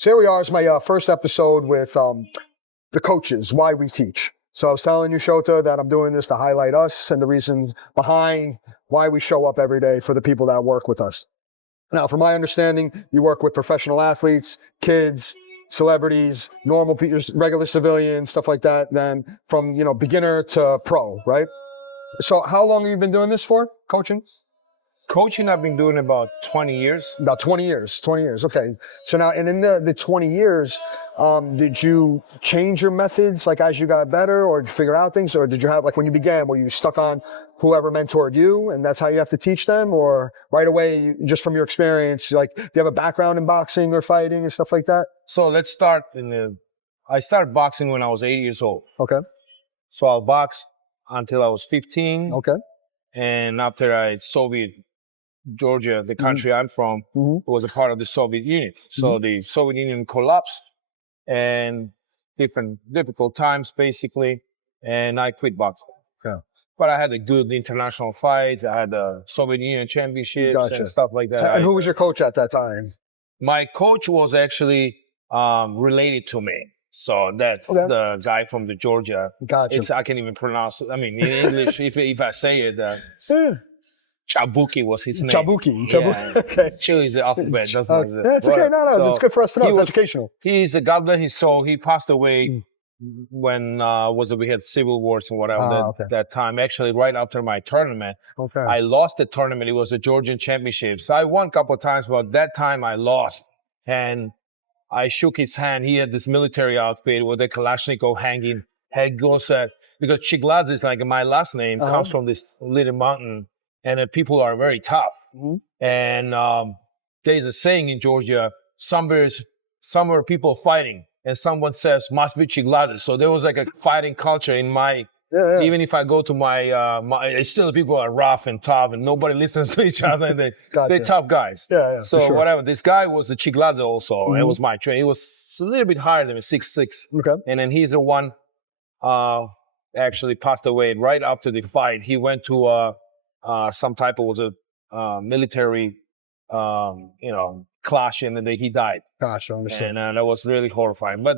So here we are. It's my first episode with the coaches, why we teach. So I was telling you, Shota, that I'm doing this to highlight us and the reasons behind why we show up every day for the people that work with us. Now, from my understanding, you work with professional athletes, kids, celebrities, normal people, regular civilians, stuff like that, then from, beginner to pro, right? So how long have you been doing this for, coaching? Coaching, I've been doing about 20 years. About 20 years, okay. So now, and in the 20 years, did you change your methods, like as you got better, or did you figure out things, or did you have, like when you began, were you stuck on whoever mentored you, and that's how you have to teach them, or right away, just from your experience, like, do you have a background in boxing or fighting and stuff like that? So let's start I started boxing when I was 8 years old. Okay. So I boxed until I was 15. Okay. And after Soviet Georgia, the country I'm from, was a part of the Soviet Union. So the Soviet Union collapsed and difficult times, basically, and I quit boxing. Okay. But I had a good international fights. I had the Soviet Union championships and stuff like that. And who was your coach at that time? My coach was actually related to me. So that's the guy from the Georgia. Gotcha. I can't even pronounce it. I mean, in English, if I say it, Chabuki was his name. Chabuki. Yeah. Okay. Chill is the alphabet. That's not it. It's okay. No. It's good for us to know. It's educational. He's a God bless his soul. He passed away when we had civil wars and whatever that time. Actually, right after my tournament. Okay. I lost the tournament. It was the Georgian championship. So I won a couple of times, but that time I lost. And I shook his hand. He had this military outfit with a Kalashnikov hanging. Head goes because Tchigladze is like my last name, comes from this little mountain. And the people are very tough. And there's a saying in Georgia, somewhere people fighting, and someone says, must be Tchigladze. So there was like a fighting culture in my, even if I go to my still people are rough and tough, and nobody listens to each other, and they're tough guys. So whatever, this guy was the Tchigladze also, it was my trainer. He was a little bit higher than me, 6'6". Okay. And then he's the one actually passed away right after the fight. He went to some type of military, clash, and then he died. Gosh, I understand. And that was really horrifying. But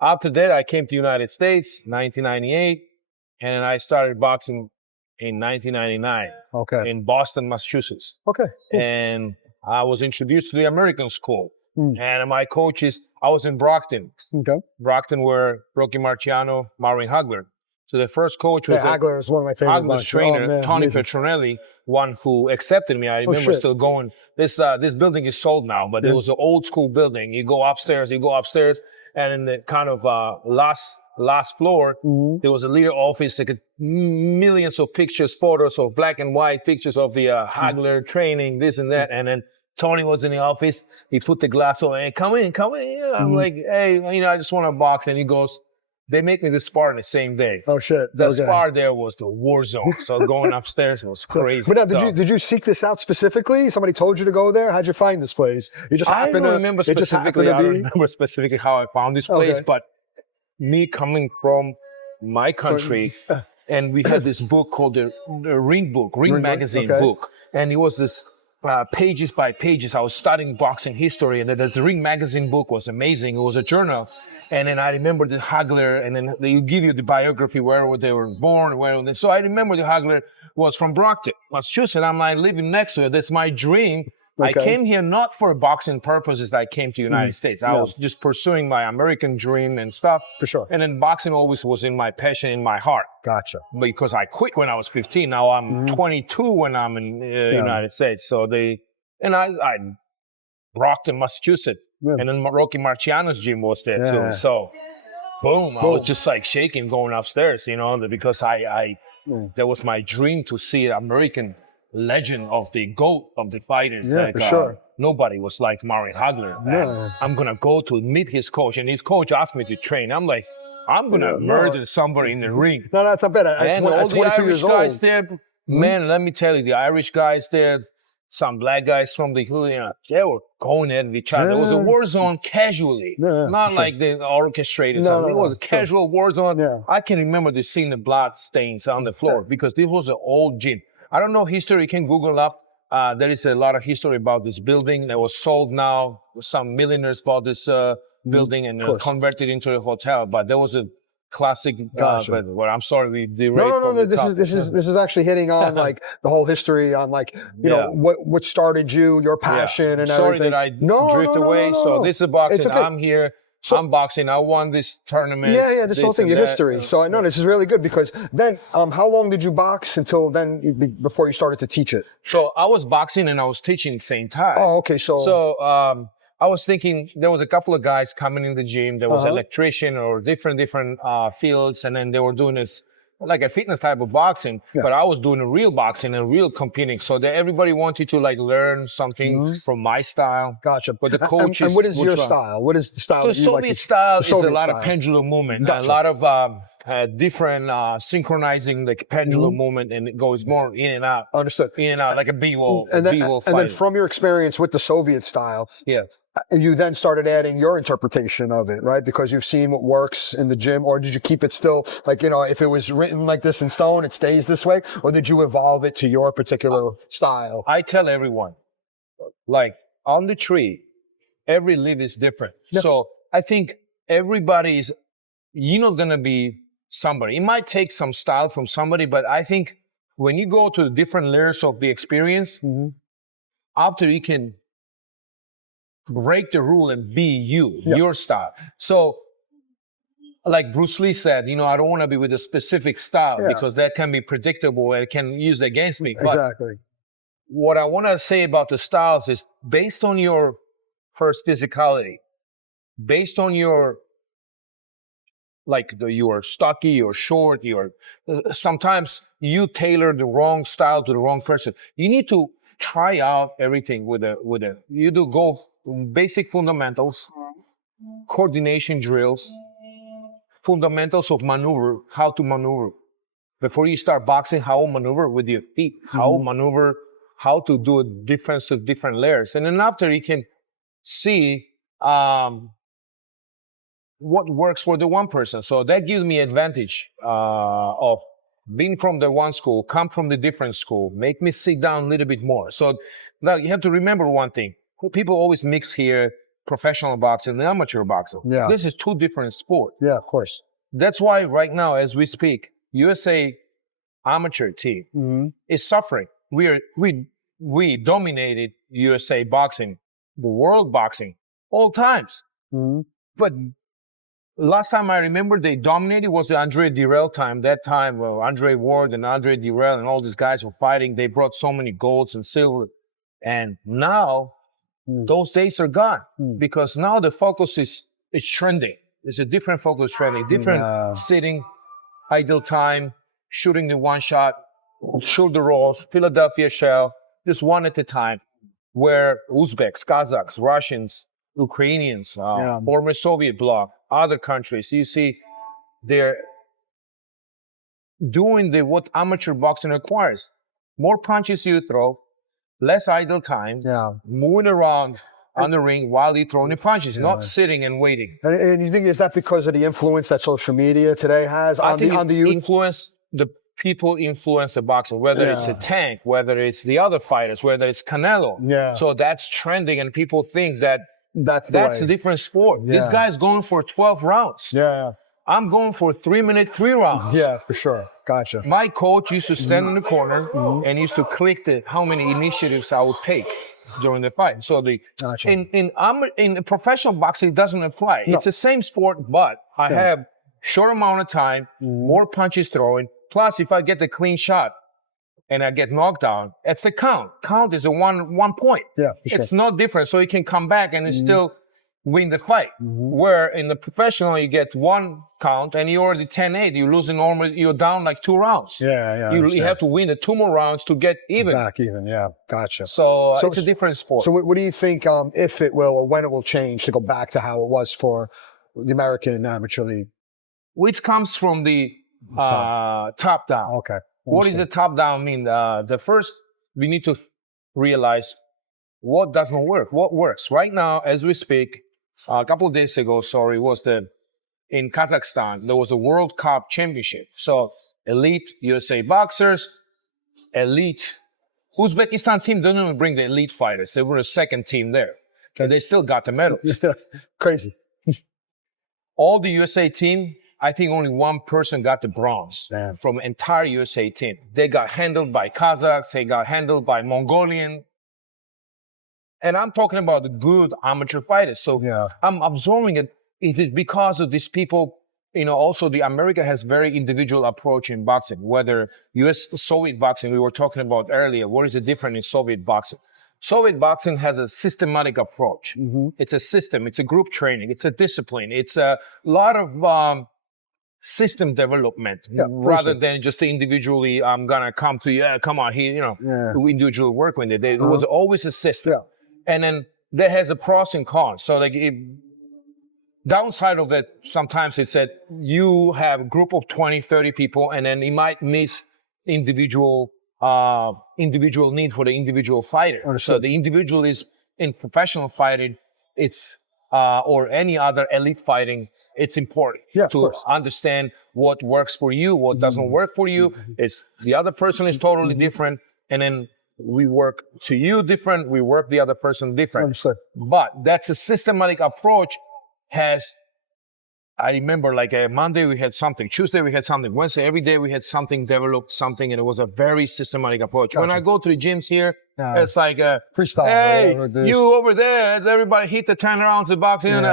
after that, I came to the United States, 1998, and I started boxing in 1999. Okay. In Boston, Massachusetts. Okay. Cool. And I was introduced to the American school. And my coaches, I was in Brockton. Okay. Brockton were Rocky Marciano, Marvin Hagler. So the first coach was Hagler is one of my favorite Hagler's trainer, Tony Petronelli, one who accepted me. I remember still going. This building is sold now, but it was an old school building. You go upstairs, and in the kind of last floor, there was a little office. Like millions of pictures, photos of black and white pictures of the Hagler training, this and that, and then Tony was in the office. He put the glass on, and come in. Yeah. I'm like, hey, I just want to box, and he goes, they make me the spar the same day. Oh shit! The spar there was the war zone. So going upstairs, it was crazy. But now, did you seek this out specifically? Somebody told you to go there? How'd you find this place? You just I don't remember specifically. I don't remember specifically how I found this place, but me coming from my country, and we had this book called the Ring Book, Ring Magazine book, and it was this. Pages by pages, I was studying boxing history, and the Ring Magazine book was amazing. It was a journal. And then I remember the Hagler, and then they give you the biography, where they were born, so I remember the Hagler was from Brockton, Massachusetts. I'm like living next to it. That's my dream. I came here not for boxing purposes. I came to the United States. I was just pursuing my American dream and stuff. For sure. And then boxing always was in my passion, in my heart. Gotcha. Because I quit when I was 15. Now I'm 22 when I'm in the United States. So I Brockton, Massachusetts. And then Rocky Marciano's gym was there too. So, boom, I was just like shaking going upstairs, because that was my dream to see an American legend of the GOAT of the fighters. Yeah, for sure. Nobody was like Marvin Hagler. And I'm going to go to meet his coach, and his coach asked me to train. I'm like, I'm going to murder somebody in the ring. No, that's not bad. And all the Irish guys there, man, let me tell you, the Irish guys there, some black guys from the hood, they were going at each other. It was a war zone casually, not like they orchestrated something. It was a casual war zone. I can remember seeing the blood stains on the floor because this was an old gym. I don't know history. You can Google up there is a lot of history about this building that was sold now. Some millionaires bought this building and converted it into a hotel. But there was a classic. But well, I'm sorry, we derailed from the topic. This is actually hitting on like the whole history on like you know what started you, your passion, and sorry everything. That I drift away. So this is boxing. Okay. I'm here. So, I'm boxing. I won this tournament. Yeah, this whole thing, your history. So I know this is really good because then, how long did you box until then before you started to teach it? So I was boxing and I was teaching at the same time. Oh, okay. So I was thinking there was a couple of guys coming in the gym. There was electrician or different fields, and then they were doing this like a fitness type of boxing. Yeah. But I was doing a real boxing and real competing. So that everybody wanted to like learn something from my style. Gotcha. But the coaches. And what is your style? What is the style? The Soviet style is a lot of pendulum movement, a lot of different synchronizing the pendulum movement, and it goes more in and out. Understood. In and out like a b-wall. And then from your experience with the Soviet style, you then started adding your interpretation of it, right? Because you've seen what works in the gym, or did you keep it still like, you know, if it was written like this in stone, it stays this way, or did you evolve it to your particular style? I tell everyone, like on the tree, every leaf is different. So I think everybody's, you're not going to be somebody. It might take some style from somebody, but I think when you go to the different layers of the experience, after you can break the rule and be your style. So like Bruce Lee said, you know, I don't want to be with a specific style because that can be predictable and it can use it against me. Exactly. But what I want to say about the styles is based on your first physicality, based on your like you are stocky, you're short, sometimes you tailor the wrong style to the wrong person. You need to try out everything you do go basic fundamentals, coordination drills, fundamentals of maneuver, how to maneuver. Before you start boxing, how to maneuver with your feet, how to do a defensive different layers. And then after you can see what works for the one person. So that gives me advantage of being from the one school, come from the different school, make me sit down a little bit more. So now you have to remember one thing. People always mix here professional boxing and amateur boxing. Yeah. This is two different sports. Yeah, of course. That's why right now, as we speak, USA amateur team is suffering. We dominated USA boxing, the world boxing, all times. But last time I remember they dominated was the Andre Dirrell time. That time, well, Andre Ward and Andre Dirrell and all these guys were fighting. They brought so many golds and silver. And now those days are gone because now the focus is trending. It's a different focus trending, different sitting, idle time, shooting the one shot, shoulder rolls, Philadelphia shell, just one at a time. Where Uzbeks, Kazakhs, Russians, Ukrainians, former Soviet bloc, other countries, you see, they're doing what amateur boxing requires. More punches you throw, less idle time, moving around on the ring while you throwing the punches, not sitting and waiting. And you think, is that because of the influence that social media today has on the youth? People influence the boxing, whether it's a Tank, whether it's the other fighters, whether it's Canelo. So that's trending, and people think that's a different sport. This guy's going for 12 rounds. I'm going for 3-minute, 3 rounds. Yeah, for sure. Gotcha. My coach used to stand in the corner and used to click how many initiatives I would take during the fight. So in professional boxing, it doesn't apply. No. It's the same sport, but I have short amount of time, more punches throwing. Plus, if I get the clean shot and I get knocked down, it's the count. Count is a one point. Yeah, for sure. It's no different. So you can come back and still win the fight. Where in the professional, you get one count and you're already 10-8. You're down like 2 rounds. You have to win the 2 more rounds to get even. Back even, gotcha. So it's a different sport. So what do you think, if it will or when it will change to go back to how it was for the American Amateur League? Which comes from the top down. Okay. What does the top down mean? The first, we need to realize what doesn't work, what works. Right now, as we speak, a couple of days ago, was in Kazakhstan, there was a World Cup Championship. So elite USA boxers, elite Uzbekistan team didn't even bring the elite fighters. They were a second team there. And they still got the medals. Crazy. All the USA team, I think only one person got the bronze. Damn. From entire USA team. They got handled by Kazakhs. They got handled by Mongolian. And I'm talking about the good amateur fighters. So I'm absorbing it. Is it because of these people? Also the America has very individual approach in boxing, whether Soviet boxing, we were talking about earlier. What is the difference in Soviet boxing? Soviet boxing has a systematic approach. It's a system. It's a group training. It's a discipline. It's a lot of system development rather than just individually, I'm going to come to you, come on here, individual work with it. It was always a system. And then there has a pros and cons. So like downside of it, sometimes it's that you have a group of 20, 30 people, and then you might miss individual need for the individual fighter. So the individual is in professional fighting, it's or any other elite fighting, it's important to understand what works for you, what doesn't work for you. It's the other person is totally different, and then we work to you different, we work the other person different. But that's a systematic approach. I remember like Monday we had something, Tuesday we had something, Wednesday, every day we had something, developed something, and it was a very systematic approach. When I go to the gyms here, it's like, freestyle. Hey, you over there, as everybody hit the 10 rounds of boxing, and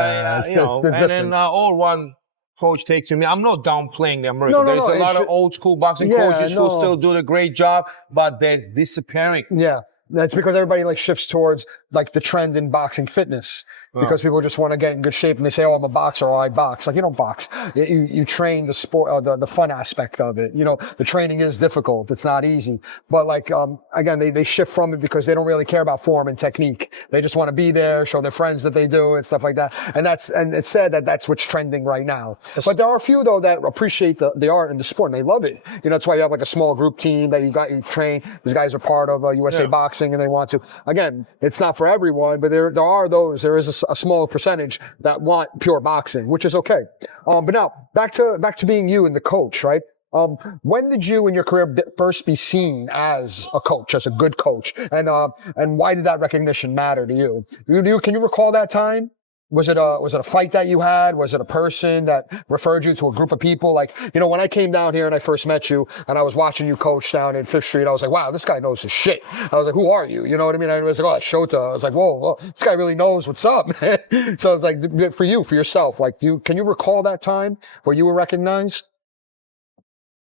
then all one coach takes to me. I'm not downplaying the American. There's a lot of old school boxing coaches who still do a great job, but they're disappearing. That's because everybody like shifts towards like the trend in boxing fitness because people just want to get in good shape and they say, oh, I'm a boxer or I box. Like you don't box. You train the sport, the fun aspect of it. The training is difficult. It's not easy. But like, again, they shift from it because they don't really care about form and technique. They just want to be there, show their friends that they do and stuff like that. And it's said that that's what's trending right now. But there are a few though that appreciate the art and the sport and they love it. That's why you have like a small group team that you train. These guys are part of USA Boxing and they want to. Again, it's not for everyone, but there is a small percentage that want pure boxing, which is okay. But now back to being you and the coach, right? When did you in your career first be seen as a coach, as a good coach, and why did that recognition matter to you? Can you recall that time? Was it a fight that you had? Was it a person that referred you to a group of people? Like, when I came down here and I first met you and I was watching you coach down in 5th Street, I was like, wow, this guy knows his shit. I was like, who are you? You know what I mean? I was like, oh, that's Shota. I was like, whoa, this guy really knows what's up. So it's like, for yourself, like, can you recall that time where you were recognized?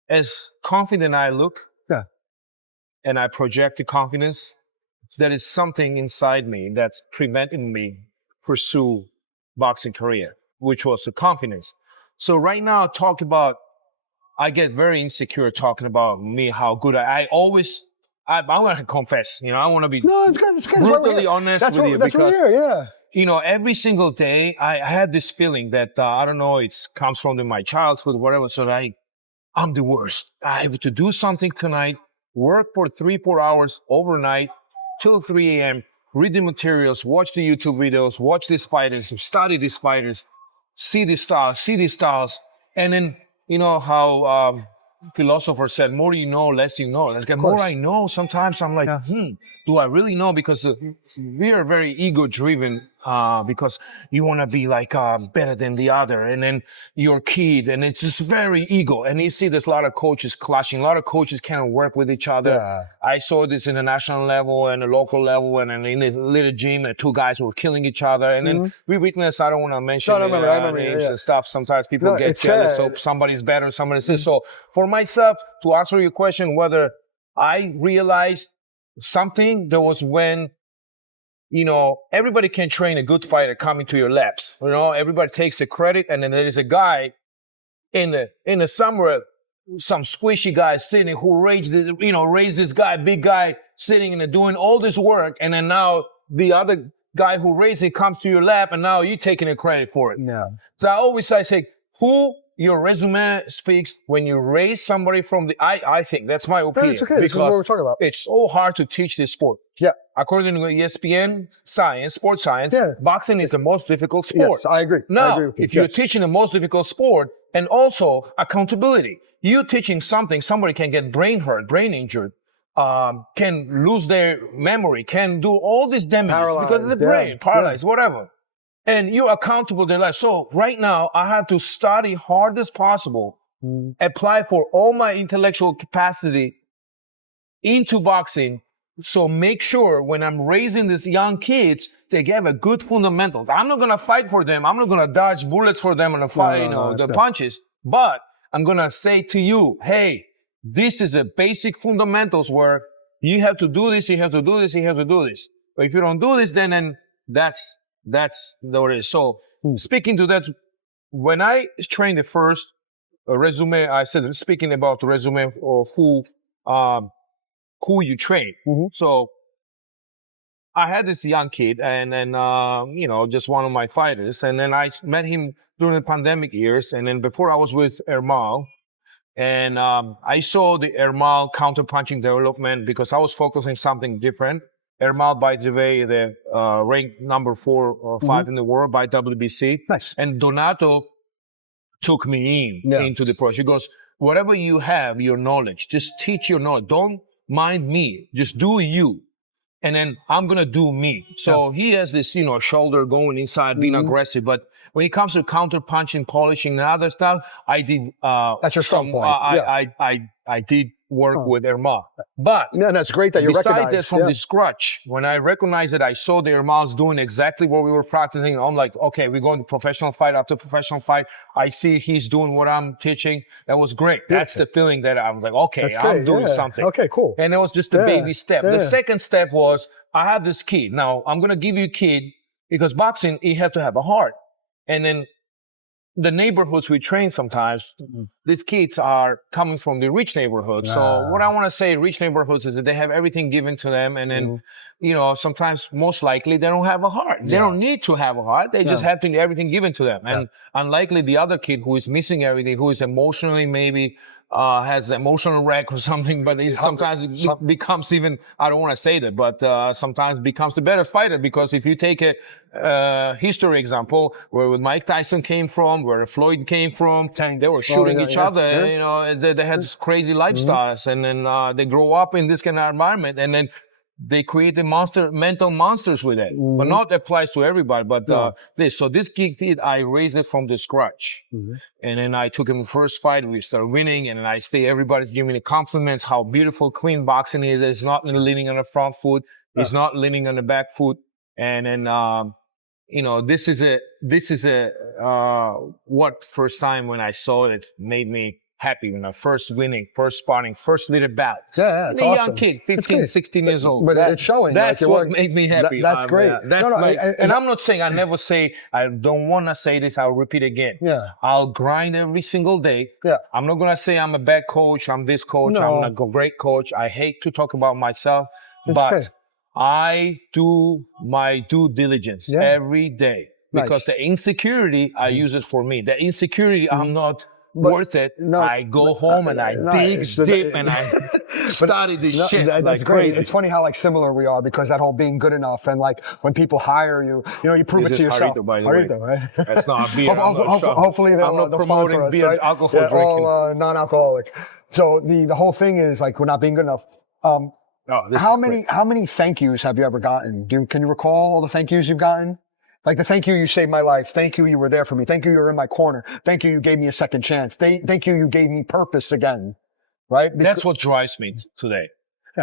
As confident I look, and I project the confidence, there is something inside me that's preventing me pursue boxing career, which was the confidence. So right now, I get very insecure talking about me, how good I'm going to confess, I want to be brutally honest with you. That's because, every single day, I had this feeling that, I don't know, it comes from my childhood, whatever, so that I'm the worst. I have to do something tonight, work for 3-4 hours overnight till 3 a.m., read the materials, watch the YouTube videos, watch these fighters, study these fighters, see these styles. And then, how philosopher said, more you know, less you know. The more I know, sometimes I'm like, do I really know? Because we are very ego-driven because you want to be like better than the other. And then your kid, and it's just very ego. And you see there's a lot of coaches clashing. A lot of coaches can't work with each other. I saw this in the national level and the local level and in a little gym, the two guys were killing each other. And then we witnessed, I don't want to mention names and stuff. Sometimes people get jealous, so somebody's better, somebody's this. So for myself, to answer your question, whether I realized something, there was when, everybody can train a good fighter coming to your laps. Everybody takes the credit, and then there is a guy in the somewhere, some squishy guy sitting who raised this guy, big guy sitting and doing all this work, and then now the other guy who raised it comes to your lap, and now you're taking the credit for it. So I say, who your resume speaks when you raise somebody from I think that's my opinion. It's okay. This is what we're talking about. It's so hard to teach this sport. According to ESPN sports science, boxing is the most difficult sport. Yes, I agree. Now, if you're teaching the most difficult sport, and also accountability, you're teaching something, somebody can get brain hurt, brain injured. can lose their memory, can do all these damages because of the Paralyzed, brain, paralyzed, whatever. And you're accountable to their life. So right now, I have to study hard as possible, apply for all my intellectual capacity into boxing. So make sure when I'm raising these young kids, they have a good fundamentals. I'm not gonna fight for them. I'm not gonna dodge bullets for them and fight, the punches. But I'm gonna say to you, hey, this is a basic fundamentals where you have to do this, you have to do this, you have to do this. But if you don't do this, then that's what it is. So speaking to that, when I trained the first resume, I said speaking about the resume of who you train. So I had this young kid, and then just one of my fighters, and then I met him during the pandemic years, and then before I was with Ermal, and I saw the Ermal counterpunching development because I was focusing something different. Ermal, by the way, the ranked number 4 or 5 in the world by WBC. Nice. And Donato took me into the process. He goes, whatever you have, your knowledge, just teach your knowledge. Don't mind me. Just do you. And then I'm going to do me. So he has this, shoulder going inside, being aggressive. But when it comes to counter punching, polishing, and other stuff, I did. That's your strong point. I did work with Ermal. But that's great that you recognize. Besides that, from the scratch, when I recognized that, I saw the Ermal's doing exactly what we were practicing. I'm like, okay, we're going to professional fight after professional fight. I see he's doing what I'm teaching. That was great. That's the feeling that I was like, okay, I'm doing something. Okay, cool. And it was just a baby step. The second step was, I have this kid. Now, I'm going to give you a kid because boxing, you have to have a heart. And then the neighborhoods we train sometimes, these kids are coming from the rich neighborhoods. So what I want to say, rich neighborhoods, is that they have everything given to them. And then, sometimes most likely they don't have a heart. They don't need to have a heart. They just have everything given to them. And unlikely the other kid who is missing everything, who is emotionally maybe has emotional wreck or something, but sometimes it becomes even, I don't want to say that, but sometimes becomes the better fighter, because if you take a history example where Mike Tyson came from, where Floyd came from, they were shooting each other, they had this crazy lifestyles, and then they grow up in this kind of environment, and then they create mental monsters with it, but not applies to everybody. But this kid, I raised it from the scratch, and then I took him first fight. We started winning, and then I stay. Everybody's giving me the compliments how beautiful, clean boxing is. It's not leaning on the front foot. It's not leaning on the back foot. And then this is what first time when I saw it made me happy when I first winning, first sparring, first little bout. It's a awesome. young kid, 15, 16 years old. But it's showing. That's what made me happy. That's great. And I'm not saying, I never say, I don't want to say this, I'll repeat again. I'll grind every single day. I'm not going to say I'm a bad coach, I'm this coach, I'm a great coach. I hate to talk about myself, but I do my due diligence every day. Because the insecurity, I use it for me. The insecurity, I'm not worth it. I go home and I dig deep and I study this shit. That's great. It's funny how similar we are, because that whole being good enough, and when people hire you, you prove it to yourself. Harito, by the way. Right? That's not beer. Hopefully I'm not they'll promoting sponsor us, beer, right? alcohol drinking. All non-alcoholic. So the whole thing is we're not being good enough. How many thank yous have you ever gotten? Can you recall all the thank yous you've gotten? Like the thank you saved my life. Thank you were there for me. Thank you were in my corner. Thank you gave me a second chance. Thank you gave me purpose again. Right? That's what drives me today.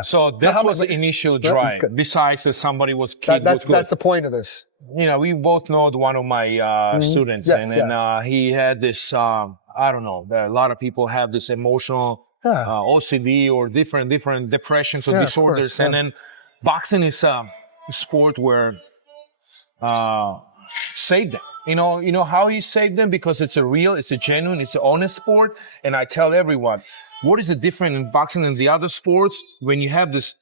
So that was the initial drive. Besides that somebody was kid was good. That's the point of this. We both know one of my students, and he had this. I don't know. A lot of people have this emotional OCD or different depressions or disorders, and then boxing is a sport where. Save them. You know how he saved them? Because it's a genuine, it's an honest sport. And I tell everyone, what is the difference in boxing and the other sports when you have this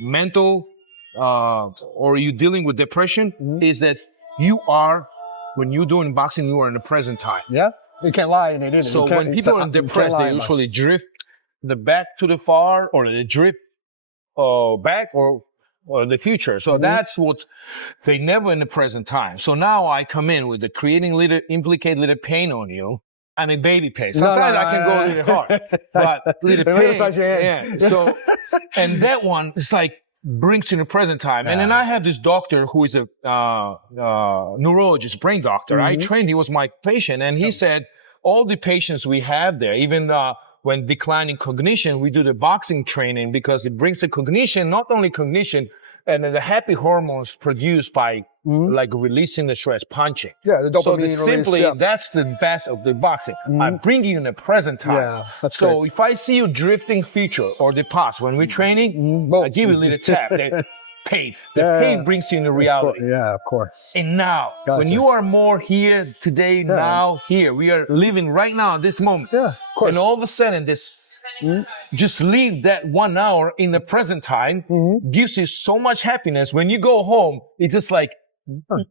mental or you dealing with depression, is that when you're doing boxing, you are in the present time. Yeah, you can't lie in it. So when people are depressed, they usually drift the back to the far, or they drift back or the future. So that's what they never in the present time. So now I come in with the implicate little pain on you. I'm a baby pace. No, Sometimes no, I can go a little hard, but little Little pace. size your hands. Yeah. So, and that one is like brings you in the present time. And then I have this doctor who is a neurologist, brain doctor. I trained. He was my patient, and he said all the patients we have there, even when declining cognition, we do the boxing training because it brings the cognition, not only cognition, and then the happy hormones produced by like releasing the stress, punching. Yeah, the dopamine release. Simply, that's the best of the boxing. I bring you in the present time. Yeah, that's so great. if I see you drifting future or the past, when we're training, I give you a little tap. The pain. The pain brings you into reality. Yeah, of course. And now, when you are more here, today, now, here, we are living right now, this moment. Yeah, of course. And all of a sudden, this just leave that 1 hour in the present time gives you so much happiness. When you go home, it's just like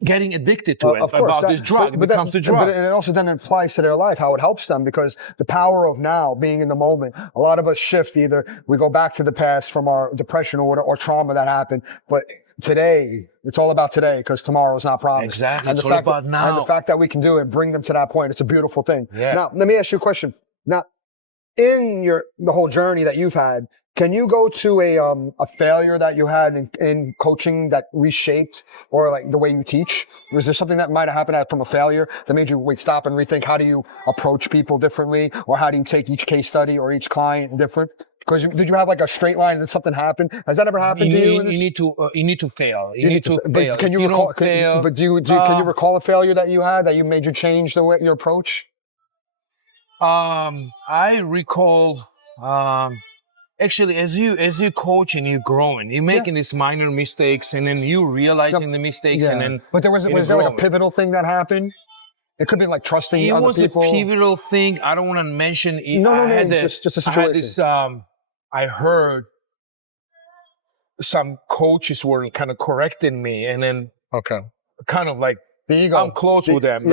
getting addicted to it. Of course, about this drug. It becomes the drug. But it also then applies to their life, how it helps them, because the power of now, being in the moment, a lot of us shift. Either we go back to the past from our depression or trauma that happened, but today, it's all about today, because tomorrow is not promised. Exactly. And it's all about now. And the fact that we can do it, bring them to that point, it's a beautiful thing. Yeah. Now, let me ask you a question. Now, in the whole journey that you've had, can you go to a failure that you had in coaching that reshaped, or like the way you teach? Or is there something that might have happened from a failure that made you stop and rethink, how do you approach people differently, or how do you take each case study or each client different? Because did you have like a straight line and something happened? Has that ever happened to you? You need to fail. You need to fail. But can you recall? Can you recall a failure that you had that you made you change the way your approach? I recall. Actually, as you coach and you're growing, you're making these minor mistakes, and then you realizing the mistakes, and then. But was there like a pivotal thing that happened? It could be like trusting other people. It was a pivotal thing. I don't want to mention it. No, it's just a situation. I had this. I heard some coaches were kind of correcting me, and then kind of like I'm close with them.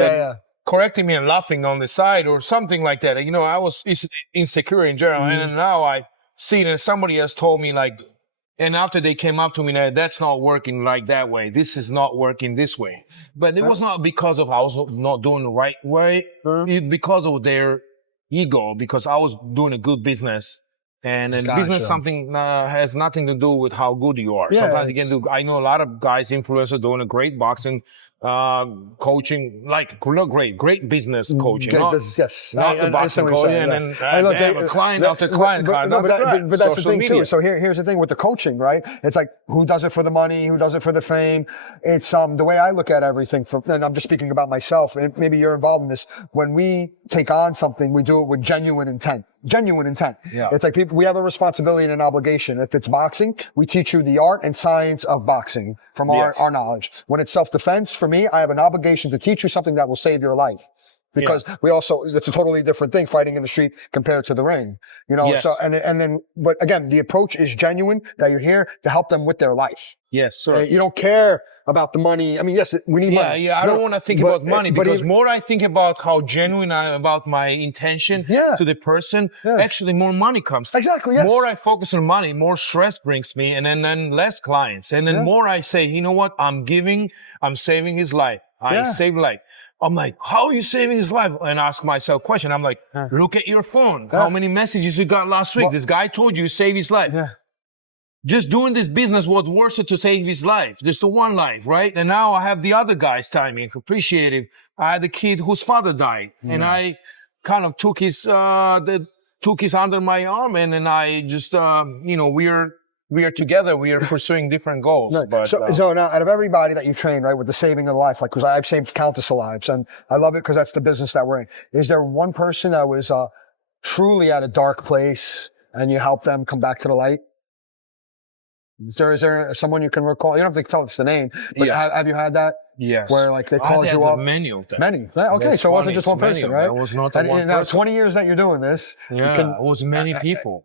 Correcting me and laughing on the side or something like that. You know, I was insecure in general, and then now I see that somebody has told me like, and after they came up to me, that's not working like that way. This is not working this way. But it was not because of I was not doing the right way. It's because of their ego, because I was doing a good business. And business something has nothing to do with how good you are. Sometimes you can do. I know a lot of guys, influencers, doing a great boxing, coaching, like not great business coaching. Not the boxing coaching. And then they have a client after client. But that's the thing too. So here's the thing with the coaching, right? It's like, who does it for the money? Who does it for the fame? It's the way I look at everything. And I'm just speaking about myself. And maybe you're involved in this. When we take on something, we do it with genuine intent. Yeah. It's like we have a responsibility and an obligation. If it's boxing, we teach you the art and science of boxing from our knowledge. When it's self-defense, for me, I have an obligation to teach you something that will save your life. Because it's a totally different thing, fighting in the street compared to the ring. You know, so, but again, the approach is genuine, that you're here to help them with their life. Yes, sir. You don't care about the money. I mean, yes, we need money. Yeah, I don't want to think about money, because more I think about how genuine I am about my intention to the person, actually more money comes. Exactly, yes. More I focus on money, more stress brings me, and then less clients. And then more I say, you know what, I'm saving his life. I save life. I'm like, how are you saving his life? And ask myself a question. I'm like, look at your phone. How many messages you got last week? This guy told you save his life. Just doing this business was worth it to save his life. Just the one life, right? And now I have the other guys telling me, appreciate it. I had a kid whose father died, and I kind of took his under my arm, and then I just, we are together. We are pursuing different goals. Right. But, so now, out of everybody that you've trained, right, with the saving of life, like, because I've saved countless lives, and I love it because that's the business that we're in. Is there one person that was truly at a dark place and you helped them come back to the light? Is there someone you can recall? You don't have to tell us the name, but have you had that? Yes. Where like they called you up? Many of them. Many. Okay, so it wasn't just one person, right? It was not one person. Now, 20 years that you're doing this. Yeah, it was many people.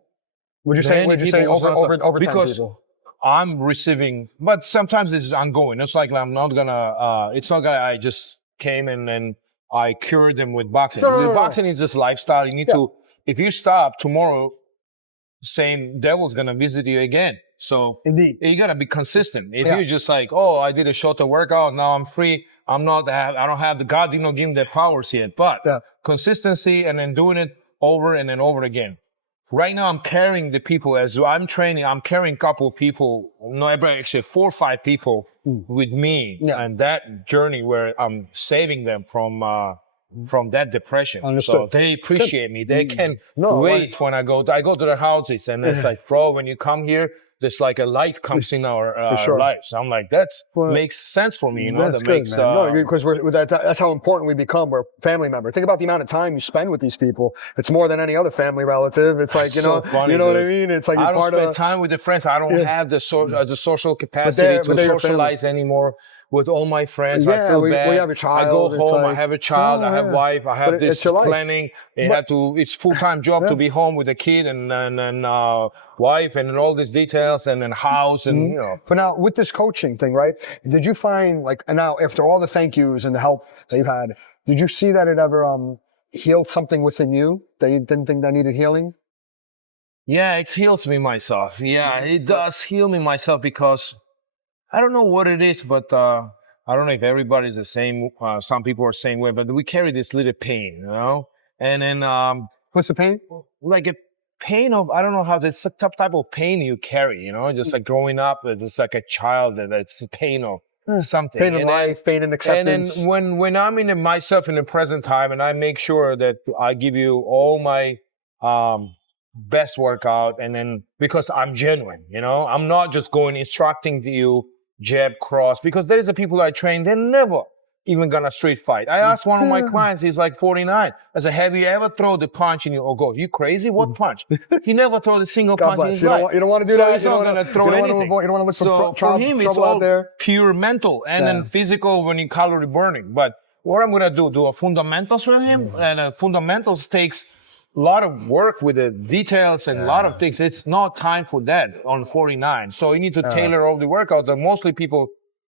Would you say over 10 people? I'm receiving, but sometimes this is ongoing. It's like I'm not gonna, it's not gonna, I just came and I cured them with boxing. Boxing is just lifestyle. You need to, if you stop tomorrow, same devil's gonna visit you again. So indeed, you gotta be consistent. If you're just like, oh, I did a Shota workout, now I'm free. I don't have the God didn't give me the powers yet, but consistency and then doing it over and then over again. Right now, I'm carrying the people as I'm training. I'm carrying a couple of people, no, actually 4 or 5 people with me, and that journey where I'm saving them from that depression. Understood. So they appreciate me. They can wait when I go to their houses, and it's like, bro, when you come here, there's like a light comes in our lives. I'm like, makes sense for me, you know. That's good, man. No, because that's how important we become. We're family members. Think about the amount of time you spend with these people. It's more than any other family relative. It's like, funny, you know what I mean? It's like I don't spend time with the friends. I don't have the social capacity to socialize anymore with all my friends. I feel bad. We have a child. I go home. I have a child. I have wife. I have this planning. It's full-time job to be home with a kid and wife and all these details and then house and you know. But now with this coaching thing, right? Did you find and now after all the thank yous and the help that you've had, did you see that it ever healed something within you that you didn't think that needed healing? Yeah, it heals me myself. Yeah, it does heal me myself because I don't know what it is, but I don't know if everybody's the same. Some people are the same way, but we carry this little pain, you know? And then what's the pain? Like a pain of, I don't know how, it's a type of pain you carry, you know, just like growing up, just like a child, that's pain of something. Pain in life, pain in acceptance. And then when I'm in myself in the present time, and I make sure that I give you all my best workout, and then because I'm genuine, you know, I'm not just going instructing you jab, cross, because there is a people I train, they're never even gonna street fight. I asked one of my clients, he's like 49. I said, have you ever thrown the punch in your, oh God, you crazy? What punch? He never throw a single punch in his life. You don't want to do that. He's not gonna throw anything. You don't want to look for for him, it's trouble all out there. pure mental and then physical when you calorie burning. But what I'm gonna do a fundamentals with him, and fundamentals takes a lot of work with the details and a lot of things. It's not time for that on 49. So you need to tailor all the workout. And mostly people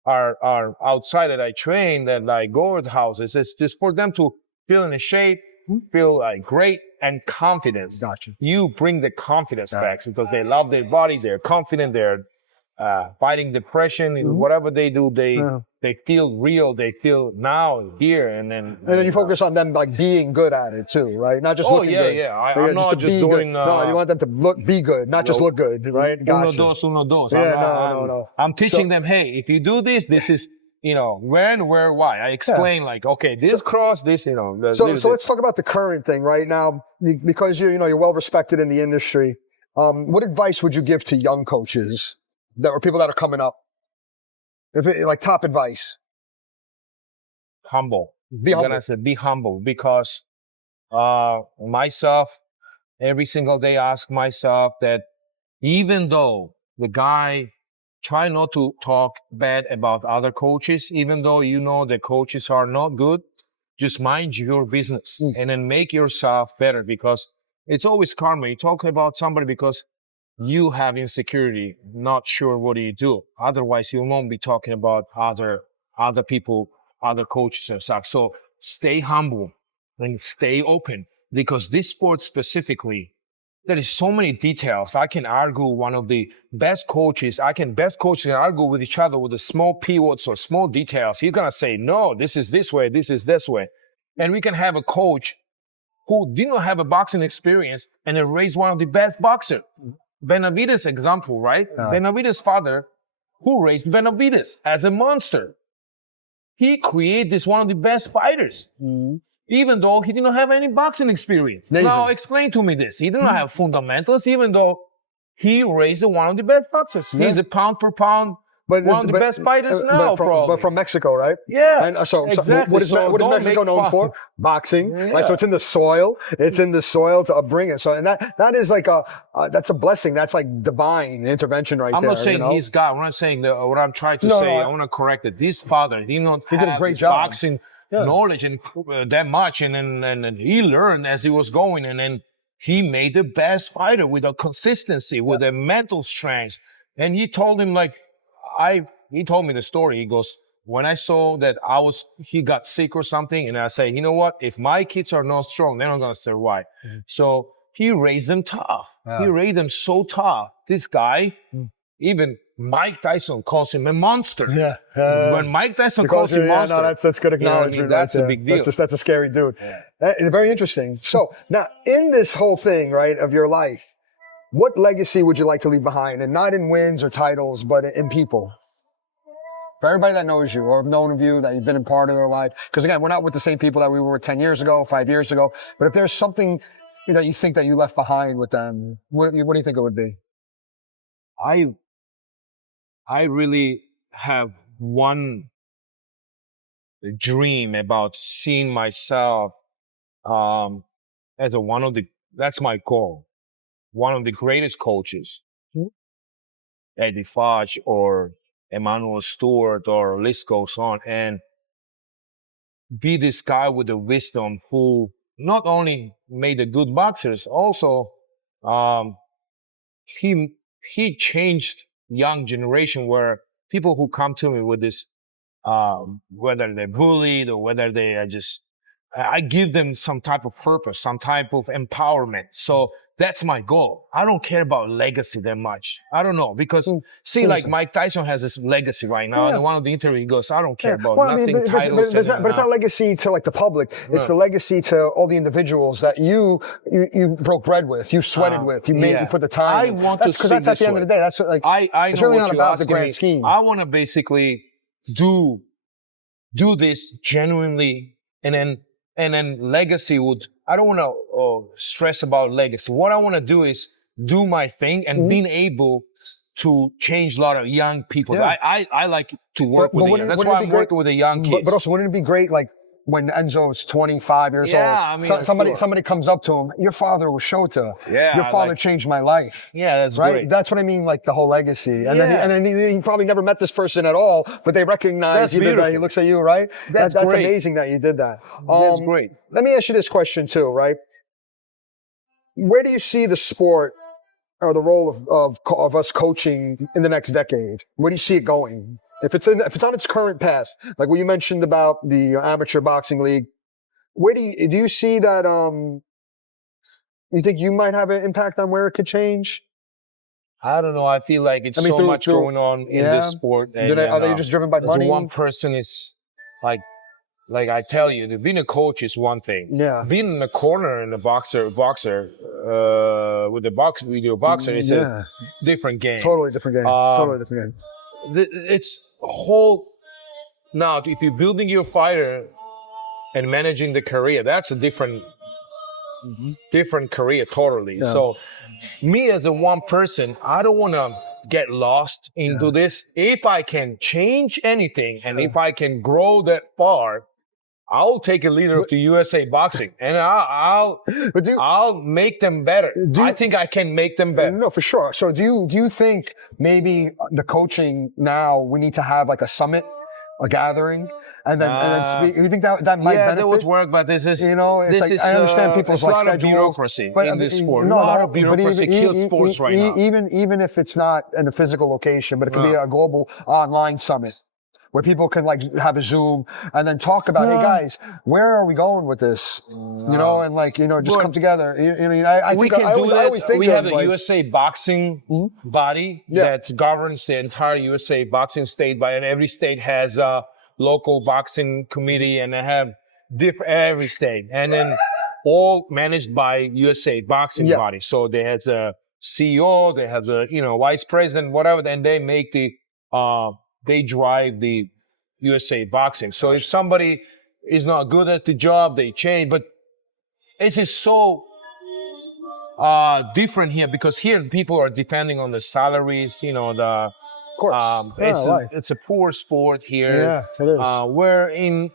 are outside that I train, that I go to the houses. It's just for them to feel in a shape, feel like great and confidence. Gotcha. You bring the confidence back because they love their body, they're confident, they're fighting depression, whatever they do, they feel real, they feel now, here, and then you focus on them like being good at it too, right? Not just looking good. I'm not just doing. No, you want them to be good, not just look good, right? Gotcha. Uno, dos. Yeah, no. I'm teaching them, hey, if you do this, this is, you know, when, where, why. I explain like, okay, this cross, this, you know. So let's talk about the current thing right now, because you're well respected in the industry. What advice would you give to young coaches or people that are coming up? Like top advice. Humble. Be humble. I'm gonna say be humble, because myself, every single day ask myself that even though the guy try not to talk bad about other coaches, even though you know the coaches are not good, just mind your business and then make yourself better, because it's always karma. You talk about somebody because you have insecurity, not sure what do you do. Otherwise, you won't be talking about other people, other coaches and stuff. So stay humble and stay open, because this sport specifically, there is so many details. I can argue one of the best coaches. Best coaches can argue with each other with the small pivots or small details. You're gonna say, no, this is this way, this is this way. And we can have a coach who did not have a boxing experience and then raised one of the best boxers. Benavidez example, right? Benavidez' father, who raised Benavidez as a monster. He created this one of the best fighters, even though he did not have any boxing experience. Amazing. Now explain to me this. He did not have fundamentals, even though he raised one of the best boxers. He's a pound per pound, one of the best fighters now, but from Mexico, right? Yeah. And so exactly. what is Mexico known for? Boxing. Yeah. Right? So it's in the soil. It's in the soil to upbring it. So, and that is like that's a blessing. That's like divine intervention right there. I'm not saying he's God. I'm not saying that. What I'm trying to say, I want to correct it. This father, he did a great job. Boxing knowledge and that much, and he learned as he was going, and then he made the best fighter with a consistency, with a mental strength. And he told him he told me the story. He goes, when I saw that he got sick or something, and I say, you know what? If my kids are not strong, they're not going to survive. So he raised them tough. He raised them so tough. This guy, even Mike Tyson calls him a monster. Yeah. When Mike Tyson calls you monster, no, that's good you know what I acknowledgement. mean? That's right a there. big deal. That's a scary dude. Very interesting. So now, in this whole thing, right, of your life, what legacy would you like to leave behind? And not in wins or titles, but in people. For everybody that knows you or have known of you, that you've been a part of their life. Because again, we're not with the same people that we were 10 years ago, 5 years ago. But if there's something that you think that you left behind with them, what do you think it would be? I really have one dream about seeing myself as that's my goal, one of the greatest coaches, Eddie Foch or Emmanuel Stewart, or list goes on, and be this guy with the wisdom who not only made the good boxers, also he changed young generation, where people who come to me with this, whether they're bullied or whether they are just, I give them some type of purpose, some type of empowerment. So that's my goal. I don't care about legacy that much. I don't know, because like Mike Tyson has this legacy right now. And in one of the interviews, he goes, I don't care about nothing, titles. But it's not legacy to like the public. It's the legacy to all the individuals that you broke bread with, you sweated with, you put the time. I want to because that's at the end of the day. That's like it's really not about the grand scheme. I want to basically do this genuinely, and then legacy would. I don't want to stress about legacy. What I want to do is do my thing and being able to change a lot of young people. Yeah. I like to work with the young. That's why I'm working with the young kids. But also, wouldn't it be great, like, when Enzo's 25 years old, I mean, somebody comes up to him, your father was Shota. Yeah. Your father changed my life. Yeah, that's right. Great. That's what I mean, like the whole legacy. And then he probably never met this person at all, but they recognize you. He looks at you, right? That's amazing that you did that. That's great. Let me ask you this question too, right? Where do you see the sport or the role of us coaching in the next decade? Where do you see it going? If it's on its current path, like what you mentioned about the amateur boxing league, where do you see that? You think you might have an impact on where it could change? I don't know. I feel like it's so much going on in this sport. And are they just driven by money? One person is like I tell you, being a coach is one thing. Yeah. Being in the corner in the boxer with your boxer, it's a different game. Totally different game. Totally different game. It's whole. Now, if you're building your fighter and managing the career, that's a different career totally. Yeah. So, me as a one person, I don't want to get lost into this. If I can change anything and if I can grow that far, I'll take a leader of the USA boxing and I'll make them better. I think I can make them better. No, for sure. So do you think maybe the coaching now, we need to have like a summit, a gathering, and then speak? You think that might benefit? There was work, but this is, I understand people's like schedule. A lot of bureaucracy in this sport. No, a lot of bureaucracy kills sports right now. Even if it's not in a physical location, but it can be a global online summit, where people can like have a Zoom and then talk about, hey guys, where are we going with this? Just come together. I always think we have the USA boxing body that governs the entire USA boxing state, and every state has a local boxing committee, and they have every state, and then all managed by USA boxing body. So they has a CEO, they have a vice president, whatever, and they make the they drive the USA boxing. So if somebody is not good at the job, they change. But it is so different here, because here people are depending on the salaries. Of course, it's a poor sport here. Yeah, it is. Where in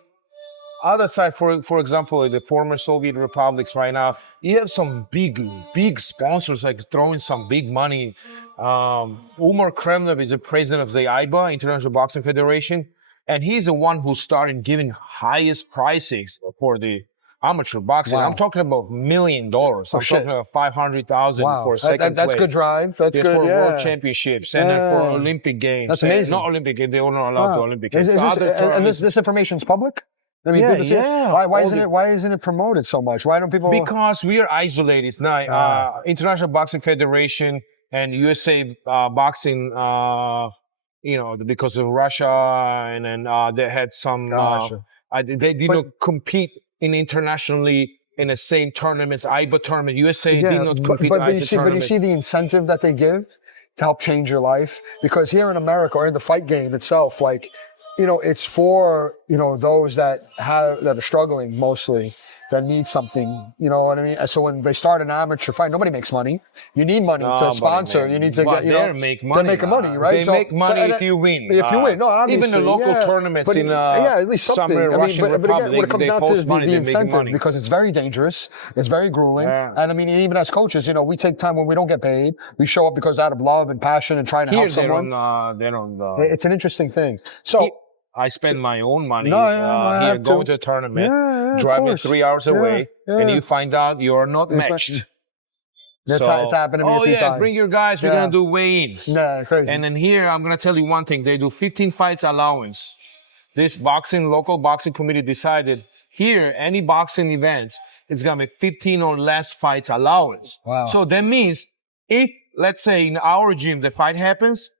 other side, for example, in the former Soviet republics right now, you have some big sponsors like throwing some big money. Umar Kremlev is the president of the IBA, International Boxing Federation, and he's the one who started giving highest prices for the amateur boxing. Wow. I'm talking about $1 million. I'm talking about $500,000 for second That's place. Good drive. That's good. For World Championships and then for Olympic Games. That's amazing. Not Olympic Games. They were not allowed to Olympic Games. And this information's public? I mean, why isn't it promoted so much? Why don't people? Because we are isolated now. International Boxing Federation and USA boxing, because of Russia, and then they had some. Gotcha. They didn't compete internationally in the same tournaments. IBA tournament, USA did not compete in but ISA tournaments. you see the incentive that they give to help change your life, because here in America, or in the fight game itself, like, it's for those that are struggling mostly, that need something, you know what I mean? And so when they start an amateur fight, nobody makes money. You need money to sponsor. You need to get, they make money. They're making money, right? They make money if you win. If you win, no, obviously. Even the local tournaments in at least something. Summer Russian but Republic, again, what it comes down to is the incentive, money. because it's very dangerous. It's very grueling. Yeah. And I mean, even as coaches, we take time when we don't get paid. We show up because out of love and passion and trying to help someone. They don't. It's an interesting thing. So. I spend my own money here, going to a tournament, driving 3 hours away, and you find out you're not matched. It's happened to me a few times. Bring your guys, we're going to do weigh-ins. Yeah, crazy. And then here, I'm going to tell you one thing. They do 15 fights allowance. This local boxing committee decided here, any boxing events, it's going to be 15 or less fights allowance. Wow. So that means if, let's say, in our gym, the fight happens,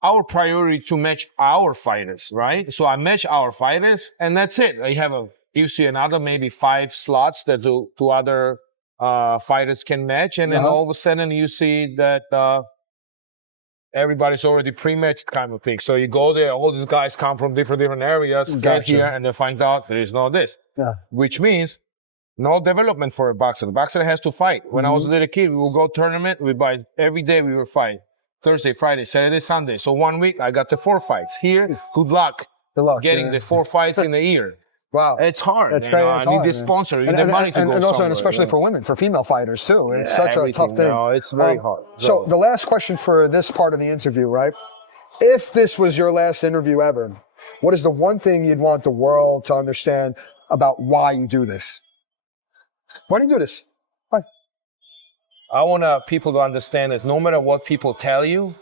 our priority to match our fighters, right? So I match our fighters, and that's it. Gives you another maybe 5 slots that two other fighters can match, and then all of a sudden you see that everybody's already pre-matched, kind of thing. So you go there, all these guys come from different areas, get here, and they find out there is no this, which means no development for a boxer. The boxer has to fight. When I was a little kid, we would go tournament. Every day we would fight. Thursday, Friday, Saturday, Sunday. So 1 week, I got the 4 fights. Here, good luck getting the 4 fights in a year. Wow. It's hard. It's great. I need the sponsor. You need the money to go and also, somewhere, especially for women, for female fighters, too. It's such a tough thing. No, it's very hard. So the last question for this part of the interview, right? If this was your last interview ever, what is the one thing you'd want the world to understand about why you do this? Why do you do this? Why? I want people to understand that no matter what people tell you,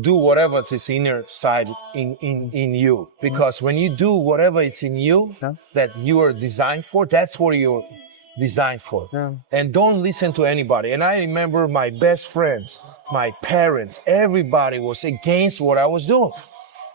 do whatever is inner side in you. Because when you do whatever it's in you that you are designed for, that's what you're designed for. Yeah. And don't listen to anybody. And I remember my best friends, my parents, everybody was against what I was doing.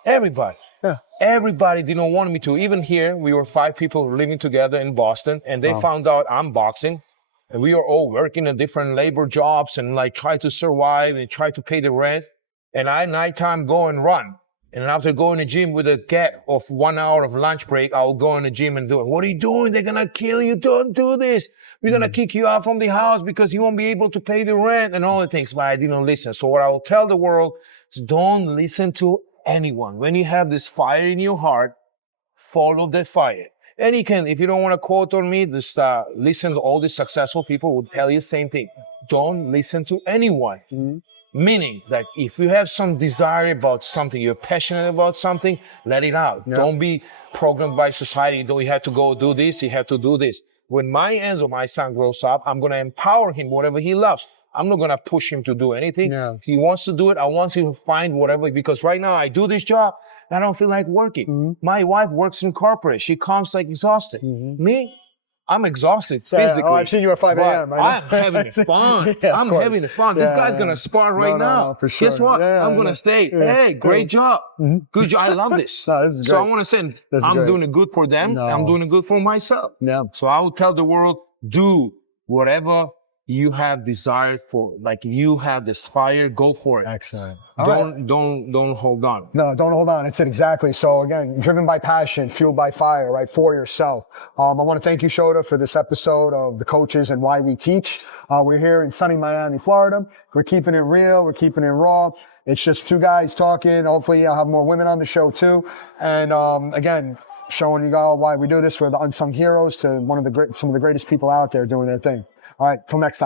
Everybody. Yeah. Everybody didn't want me to. Even here, we were 5 people living together in Boston, and they found out I'm boxing. And we are all working in different labor jobs and try to survive and try to pay the rent. And I nighttime go and run. And after going to the gym with a gap of 1 hour of lunch break, I'll go in the gym and do it. What are you doing? They're going to kill you. Don't do this. We're going to kick you out from the house because you won't be able to pay the rent and all the things. But I didn't listen. So what I will tell the world is don't listen to anyone. When you have this fire in your heart, follow that fire. And if you don't want to quote on me, just listen to all these successful people who tell you the same thing. Don't listen to anyone. Meaning that if you have some desire about something, you're passionate about something, let it out. Yeah. Don't be programmed by society. You have to go do this, you have to do this. When my son grows up, I'm going to empower him, whatever he loves. I'm not going to push him to do anything. Yeah. If he wants to do it, I want him to find whatever, because right now I do this job, I don't feel like working. My wife works in corporate. She comes exhausted. Me, I'm exhausted physically. Oh, I've seen you at 5 a.m. I'm having fun. I'm having fun. This guy's going to spar right now. No, for sure. Guess what? I'm going to stay. Hey, great job. Good job. I love this. This is great. So I want to say, I'm doing it good for them. I'm doing it good for myself. Yeah. So I will tell the world, do whatever you have desired for, you have this fire, go for it. Excellent. Don't hold on. No, don't hold on. That's it, exactly. So again, driven by passion, fueled by fire, right, for yourself. I want to thank you, Shota, for this episode of The Coaches and Why We Teach. We're here in sunny Miami, Florida. We're keeping it real. We're keeping it raw. It's just 2 guys talking. Hopefully I'll have more women on the show too. And again, showing you all why we do this. We're the unsung heroes to some of the greatest people out there doing their thing. All right, till next time.